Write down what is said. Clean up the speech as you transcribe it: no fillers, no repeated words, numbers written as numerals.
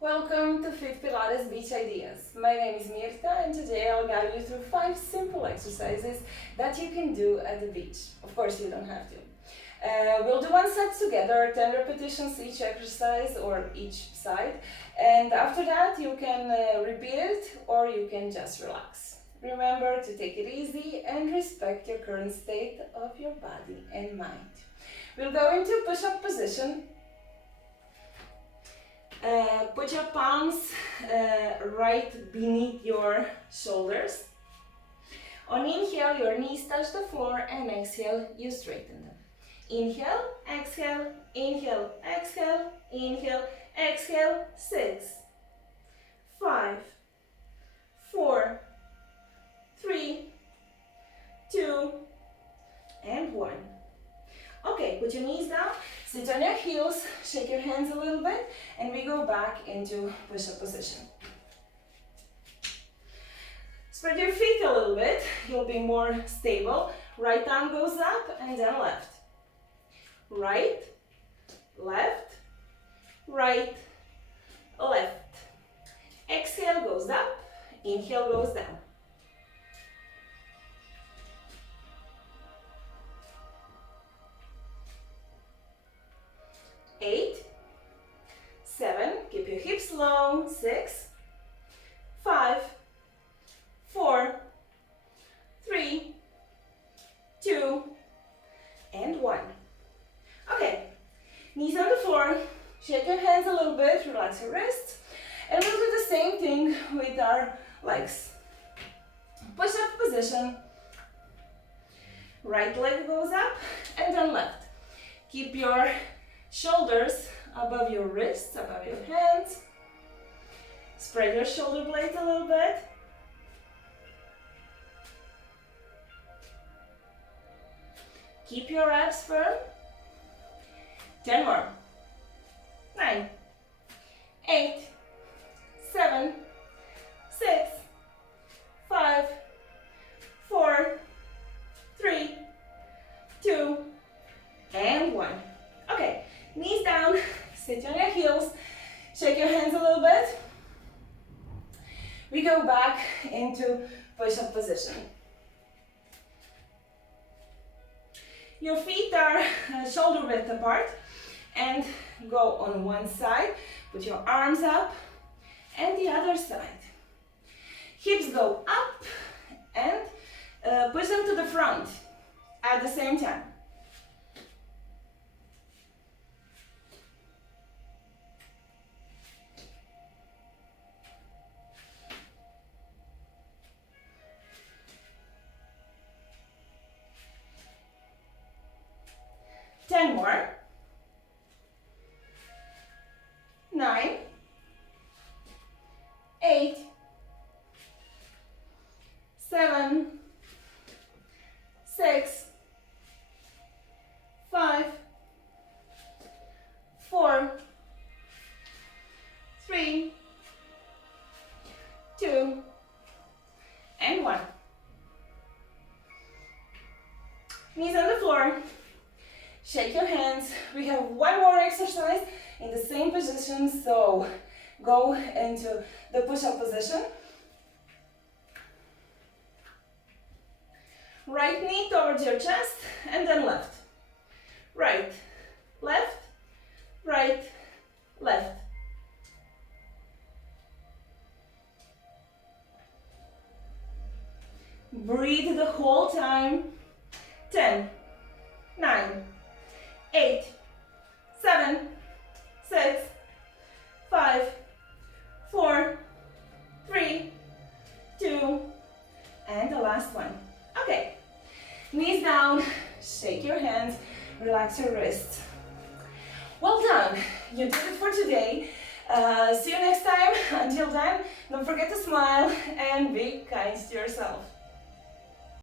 Welcome to FIT Pilates Beach Ideas. My name is Mirta and today I'll guide you through 5 simple exercises that you can do at the beach. Of course, you don't have to. We'll do 1 set together, 10 repetitions each exercise or each side, and after that you can repeat it or you can just relax. Remember to take it easy and respect your current state of your body and mind. We'll go into push-up position. Put your palms right beneath your shoulders. On inhale, your knees touch the floor, and exhale, you straighten them. Inhale, exhale, inhale, exhale, inhale, exhale. 6, 5, 4, 3, 2, and 1. Okay, put your knees down, sit on your heels, shake your hands a little bit, and we go back into push-up position. Spread your feet a little bit, you'll be more stable. Right arm goes up and then left. Right, left, right, left. Exhale goes up, inhale goes down. 8, 7, keep your hips long. 6, 5, 4, 3, 2, and 1. Okay, knees on the floor, shake your hands a little bit, relax your wrists, and we'll do the same thing with our legs. Push-up position, right leg goes up and then left. Keep your shoulders above your wrists, above your hands. Spread your shoulder blades a little bit. Keep your abs firm. 10 more. 9, 8, 7, 6, 5, 4, 3, 2, and 1. Okay. Knees down, sit on your heels, shake your hands a little bit. We go back into push-up position. Your feet are shoulder width apart and go on one side. Put your arms up and the other side. Hips go up and push them to the front at the same time. Ten more. 9, 8, 7, 6, 5, 4, 3, 2, and 1. Knees on the floor. Shake your hands. We have 1 more exercise in the same position, so go into the push-up position. Right knee towards your chest and then left. Right, left, right, left. Breathe the whole time. 10, 9, 8, 7, 6, 5, 4, 3, 2, and the last one. Okay, knees down, shake your hands, relax your wrists. Well done, you did it for today. See you next time. Until then, don't forget to smile and be kind to yourself.